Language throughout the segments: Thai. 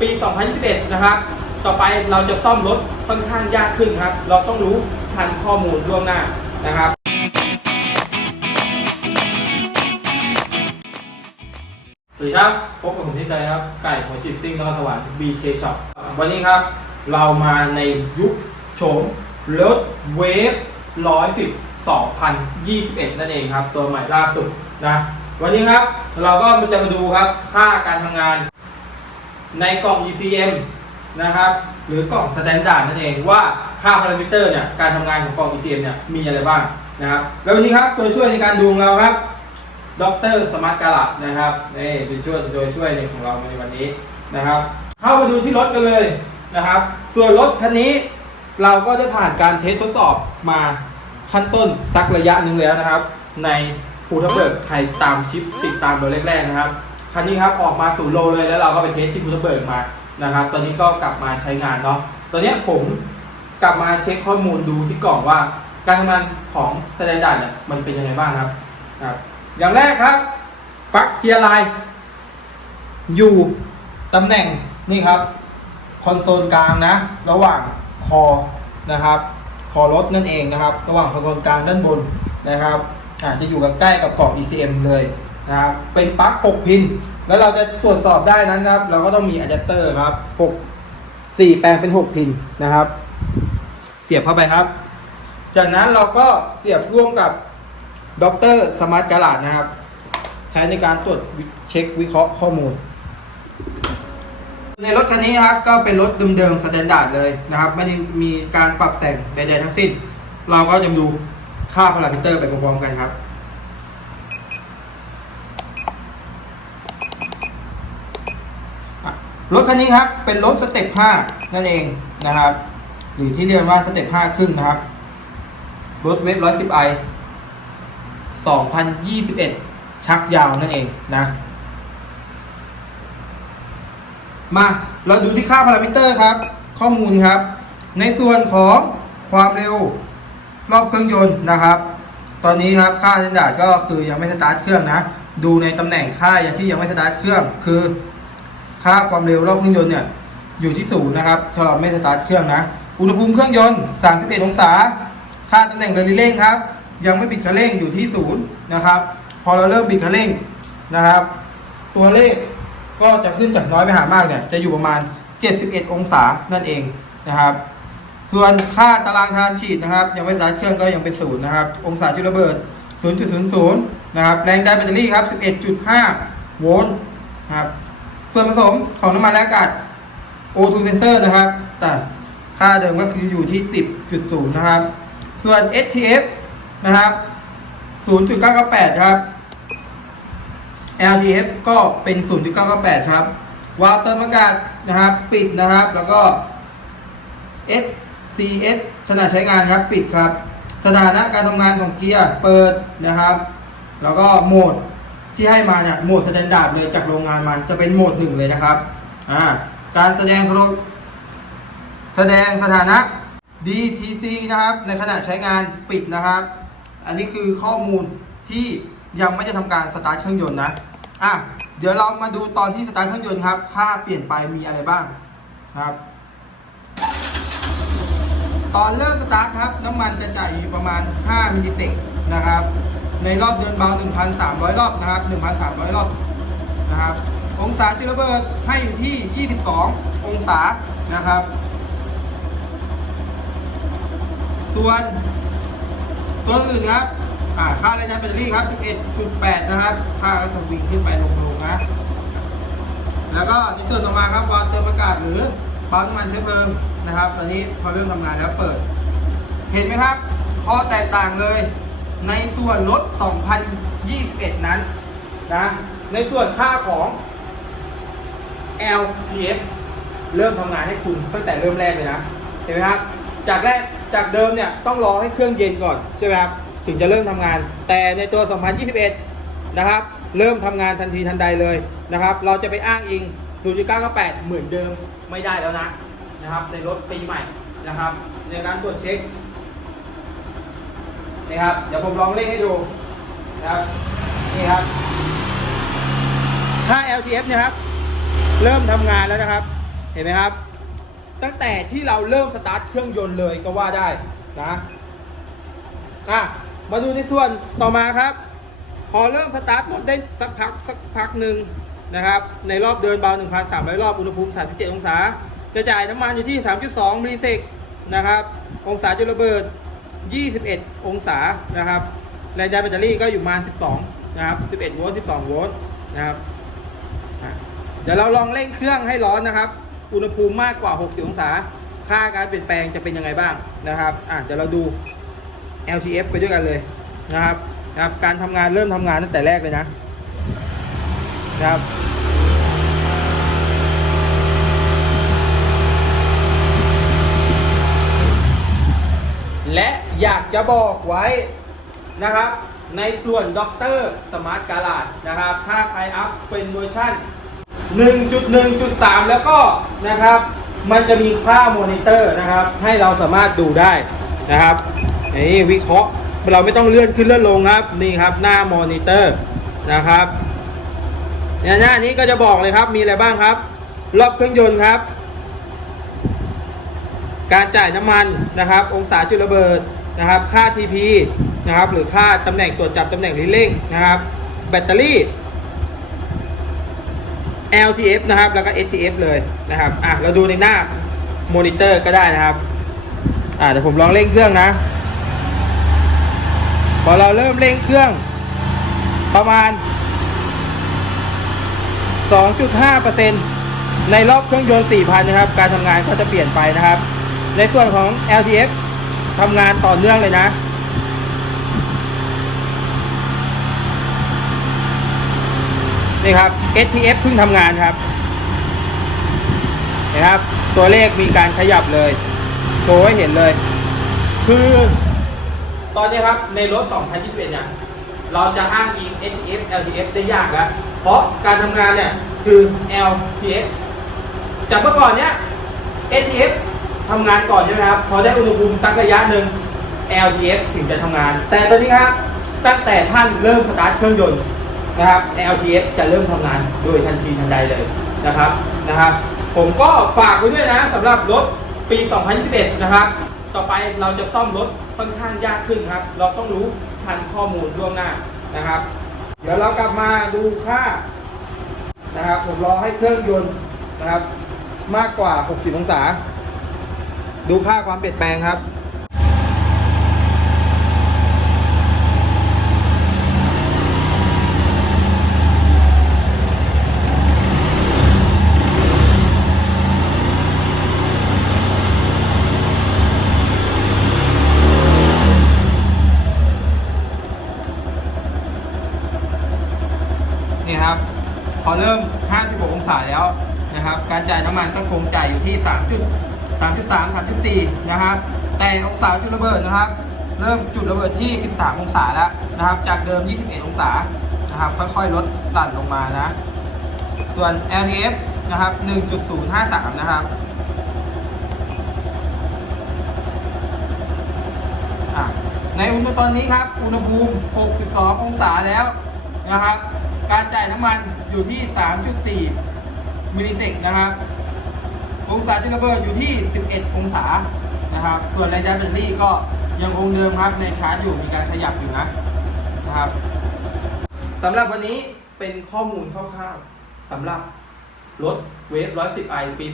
ปี 2021 นะครับ ต่อไปเราจะซ่อมรถค่อนข้างยากขึ้นครับ เราต้องรู้ทันข้อมูลล่วงหน้านะครับสวัสดีครับ พบกับผมที่ใจครับ ไก่หัวฉีดซิ่งนครสวรรค์ BK Shop วันนี้ครับ เรามาในยุคโฉมรถเวฟ110 2021 นั่นเองครับ ตัวใหม่ล่าสุดนะ วันนี้ครับ เราก็จะมาดูครับ ค่าการทำงาน ในกล่อง ECM นะครับ หรือกล่อง Standard นั่นเองว่าค่าพารามิเตอร์เนี่ยการทำงานของกล่อง ECM เนี่ยมีอะไรบ้างนะครับ แล้ววันนี้ครับตัวช่วยในการดูของเราครับดรสมาร์ทกาลดนะครับนี่เป็นช่วยโดยช่วยในของเราในวันนี้นะครับ เข้ามาดูที่รถกันเลยนะครับ ส่วนรถคันนี้เราก็ได้ผ่านการเทสทดสอบมาขั้นต้นสักระยะหนึ่งแล้วนะครับ ในภูทับเบิกใครตามคลิปติดตามโดยแรกๆนะครับ คันนี้ครับออกมาสู่โลเลยแล้วเราก็ไปเทสที่ภูทับเบิกมานะครับ ตอนนี้ก็กลับมาใช้งานเนาะ ตอนนี้ผมกลับมาเช็คข้อมูลดูที่กล่องว่า การทำงานของสแตนดาร์ดเนี่ยมันเป็นยังไงบ้างครับครับอย่างแรกครับปลั๊กเทียร์ไลน์อยู่ตำแหน่งนี่ครับคอนโซลกลางนะ ระหว่างคอนะครับคอรถนั่นเองนะครับ ระหว่างคอนโซลกลางด้านบนนะครับอาจจะอยู่กับใกล้กับกล่อง ECM เลย นะครับเป็นปลั๊ก6พิน แล้วเราจะตรวจสอบได้นั้นครับ เราก็ต้องมีอะแดปเตอร์ครับ6 4แปลงเป็น 6 พินนะครับ เสียบเข้าไปครับ จากนั้นเราก็เสียบร่วมกับด็อกเตอร์สมาร์ทกาลาดนะครับ ใช้ในการตรวจเช็ควิเคราะห์ข้อมูล ในรถคันนี้ครับก็เป็นรถเดิมๆสแตนดาร์ดเลยนะครับ ไม่ได้มีการปรับแต่งใดๆทั้งสิ้น เราก็จะดูค่าพารามิเตอร์ไปพร้อมๆกันครับ รถคันนี้ครับเป็นรถสเต็ป5นั่นเองนะครับ หรือที่เรียกว่าสเต็ป5ครึ่งนะครับ รถเวฟ110ไอ2021ชักยาวนั่นเองนะ มาเราดูที่ค่าพารามิเตอร์ครับ ข้อมูลครับ ในส่วนของความเร็วรอบเครื่องยนต์นะครับ ตอนนี้ครับค่าสแตนดาดก็คือยังไม่สตาร์ทเครื่องนะ ดูในตำแหน่งค่าอย่างที่ยังไม่สตาร์ทเครื่องคือ ค่าความเร็วรอบเครื่องยนต์เนี่ยอยู่ที่ศูนย์นะครับถ้าเราไม่สตาร์ทเครื่องนะ อุณหภูมิเครื่องยนต์ 31 องศา ค่าตำแหน่งเรือเร่งครับ ยังไม่บิดคันเร่งอยู่ที่ศูนย์นะครับ พอเราเริ่มบิดคันเร่งนะครับ ตัวเลขก็จะขึ้นจากน้อยไปหามากเนี่ย จะอยู่ประมาณ 71 องศานั่นเองนะครับ ส่วนค่าตารางทานฉีดนะครับ ยังไม่สตาร์ทเครื่องก็ยังเป็นศูนย์นะครับ องศาจุดระเบิด 0.00 นะครับ แรงดันแบตเตอรี่ครับ 11.5 โวลต์นะครับ ส่วนผสมของน้ำมันและอากาศ O2 sensor นะครับแต่ค่าเดิมก็คืออยู่ที่ 10.0 นะครับ ส่วน STF นะครับ 0.998 ครับ LTF ก็เป็น 0.998 ครับวาล์วเติมอากาศนะครับ ปิดนะครับ แล้วก็ SCS ขณะใช้งานครับ ปิดครับ สถานะการทำงานของเกียร์เปิดนะครับ แล้วก็โหมด ที่ให้มาเนี่ยโหมดสแตนดาร์ดเลยจากโรงงานมาจะเป็นโหมดหนึ่งเลยนะครับอ่าการแสดงโทรแสดงสถานะ DTC นะครับ ในขณะใช้งานปิดนะครับ อันนี้คือข้อมูลที่ยังไม่ได้ทำการสตาร์ทเครื่องยนต์นะอะเดี๋ยวเรามาดูตอนที่สตาร์ทเครื่องยนต์ครับ ค่าเปลี่ยนไปมีอะไรบ้างครับ ตอนเริ่มสตาร์ทครับ น้ำมันจะจ่ายอยู่ประมาณ 5 มิลลิเซกนะครับ ในรอบเดินเบา 1,300 รอบนะครับ 1,300 รอบนะครับ องศาจุดระเบิดให้อยู่ที่ 22 องศานะครับ ส่วนตัวอื่นครับค่าแรงดันแบตเตอรี่ครับ 11.8 นะครับ ค่าก็จะวิ่งขึ้นไปลงๆนะ แล้วก็ในส่วนต่อมาครับวาล์วเติมอากาศหรือปั๊มน้ำมันเชื้อเพลิงนะครับ ตอนนี้พอเริ่มทำงานแล้วเปิด เห็นไหมครับ พอแตกต่างเลย ในส่วนลด 2021 นั้นนะ ในส่วนค่าของ LTF เริ่มทำงานให้คุณตั้งแต่เริ่มแรกเลยนะ เห็นไหมครับ จากแรกจากเดิมเนี่ยต้องรอให้เครื่องเย็นก่อนใช่ไหมครับ ถึงจะเริ่มทำงาน แต่ในตัว 2021 นะครับ เริ่มทำงานทันทีทันใดเลยนะครับ เราจะไปอ้างอิง 0.998 เหมือนเดิมไม่ได้แล้วนะนะครับ ในรถปีใหม่นะครับ ในการตรวจเช็ค นี่ครับ เดี๋ยวผมลองเร่งให้ดูนะครับ นี่ครับ ถ้า LTF เนะครับ เริ่มทำงานแล้วนะครับ เห็นไหมครับ ตั้งแต่ที่เราเริ่มสตาร์ทเครื่องยนต์เลยก็ว่าได้นะอะมาดูในส่วนต่อมาครับ พอเริ่มสตาร์ทรถได้สักพักสักพักหนึ่งนะครับ ในรอบเดินเบา 1,300 รอบ อุณหภูมิ 37 องศา จะจ่ายน้ำมันอยู่ที่ 3.2 มิลลิเซกนะครับ องศาจุลระเบิด 21 องศานะครับแรงดันแบตเตอรี่ก็อยู่ประมาณ 12 นะครับ 11 โวลต์ 12 โวลต์นะครับเดี๋ยวเราลองเร่งเครื่องให้ร้อนนะครับ อุณหภูมิมากกว่า 60 องศา ค่าการเปลี่ยนแปลงจะเป็นยังไงบ้างนะครับอะเดี๋ยวเราดู LTF ไปด้วยกันเลยนะครับนะครับ การทำงานเริ่มทำงานตั้งแต่แรกเลยนะนะครับ และอยากจะบอกไว้นะครับ ในส่วนด็อกเตอร์สมาร์ทการาดนะครับ ถ้าใครอัพเป็นเวอร์ชัน1.1.3 แล้วก็นะครับ มันจะมีค่ามอนิเตอร์นะครับ ให้เราสามารถดูได้นะครับนี่วิเคราะห์เราไม่ต้องเลื่อนขึ้นเลื่อนลงครับนี่ครับหน้ามอนิเตอร์นะครับเนี่ยหน้านี้ก็จะบอกเลยครับมีอะไรบ้างครับ รอบเครื่องยนต์ครับ การจ่ายน้ำมันนะครับ องศาจุดระเบิดนะครับ ค่า TP นะครับหรือค่าตำแหน่งตรวจจับตำแหน่งลิเร่งนะครับ แบตเตอรี่ LTF นะครับ แล้วก็ STF เลยนะครับอะเราดูในหน้ามอนิเตอร์ก็ได้นะครับอะเดี๋ยวผมลองเร่งเครื่องนะ พอเราเริ่มเร่งเครื่องประมาณ 2.5%ในรอบเครื่องยนต์ 4,000 นะครับ การทำงานก็จะเปลี่ยนไปนะครับ ในส่วนของ LTF ทำงานต่อเนื่องเลยนะ นี่ครับ STF เพิ่งทำงานครับเห็นะครับ ตัวเลขมีการขยับเลย โชว์ให้เห็นเลย คือ ตอนนี้ครับ ในรถ 2021เนี่ยเราจะอ้างอิง STF LTF ได้ยากแล้ว เพราะการทำงานเนี่ย คือ LTF จากเมื่อก่อนเนี้ย STF ทำงานก่อนใช่ไหมครับ พอได้อุณหภูมิสักระยะหนึ่ง LTF ถึงจะทำงาน แต่ตอนนี้ครับ ตั้งแต่ท่านเริ่มสตาร์ทเครื่องยนต์นะครับ LTF จะเริ่มทำงานโดยทันทีทันใดเลยนะครับนะครับ ผมก็ฝากไว้ด้วยนะสำหรับรถปี 2021 นะครับ ต่อไปเราจะซ่อมรถค่อนข้างยากขึ้นครับ เราต้องรู้ทันข้อมูลล่วงหน้านะครับ เดี๋ยวเรากลับมาดูค่านะครับ ผมรอให้เครื่องยนต์นะครับ มากกว่า 60 องศา ดูค่าความเปลี่ยนแปลงครับนี่ครับ พอเริ่ม 56 องศาแล้วนะครับ การจ่ายน้ำมันก็คงจ่ายอยู่ที่ 3 จุด3.3 3.4นะครับแต่องศาจุดระเบิดนะครับ เริ่มจุดระเบิดที่ 13 องศาแล้วนะครับ จากเดิม 21 องศานะครับค่อยๆลดหลั่นลงมานะส่วน LTF นะครับ 1.053 นะครับในอุณหภูมิตอนนี้ครับ อุณหภูมิ 62 องศาแล้วนะครับ การจ่ายน้ำมันอยู่ที่ 3.4 มิลลิเซกนะครับ องศาจุดระเบิดอยู่ที่ 11 องศานะครับ ส่วนแรงดันแบตเตอรี่ก็ยังคงเดิมครับในชาร์จอยู่มีการขยับอยู่นะนะครับสำหรับวันนี้เป็นข้อมูลคร่าวๆสำหรับรถเวฟ110 i ปี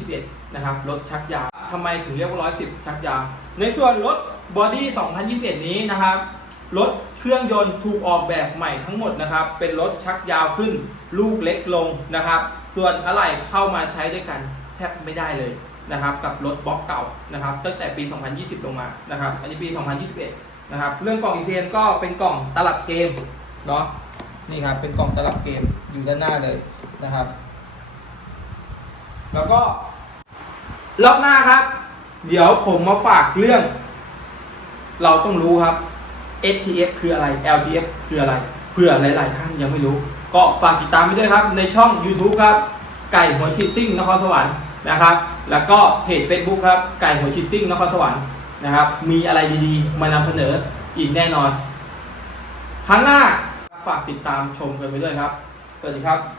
2021 นะครับ รถชักยาวทำไมถึงเรียกว่า 110 ชักยาว ในส่วนรถบอดี้ 2021 นี้นะครับ รถเครื่องยนต์ถูกออกแบบใหม่ทั้งหมดนะครับ เป็นรถชักยาวขึ้น ลูกเล็กลงนะครับ ส่วนอะไหล่เข้ามาใช้ด้วยกัน แทบไม่ได้เลยนะครับ กับรถบล็อกเก่านะครับ ตั้งแต่ปี 2020 ลงมานะครับ อันนี้ปี 2021 นะครับ เรื่องกล่อง ECM ก็เป็นกล่องตลับเกมเนาะนี่ครับเป็นกล่องตลับเกมอยู่ด้านหน้าเลยนะครับ แล้วก็รอบหน้าครับ เดี๋ยวผมมาฝากเรื่อง เราต้องรู้ครับ STF คืออะไร LTF คืออะไรเผื่อหลาย ๆ ท่านยังไม่รู้ ก็ฝากติดตามไปด้วยครับ ในช่อง YouTube ครับ ไก่หัวชิดซิ่งนครสวรรค์ นะครับ แล้วก็เพจ Facebook ครับ ไก่หัวชิดซิ่งนครสวรรค์นะครับ มีอะไรดีๆ มานำเสนออีกแน่นอน ครั้งหน้าฝากติดตามชมกันไปด้วยครับ สวัสดีครับ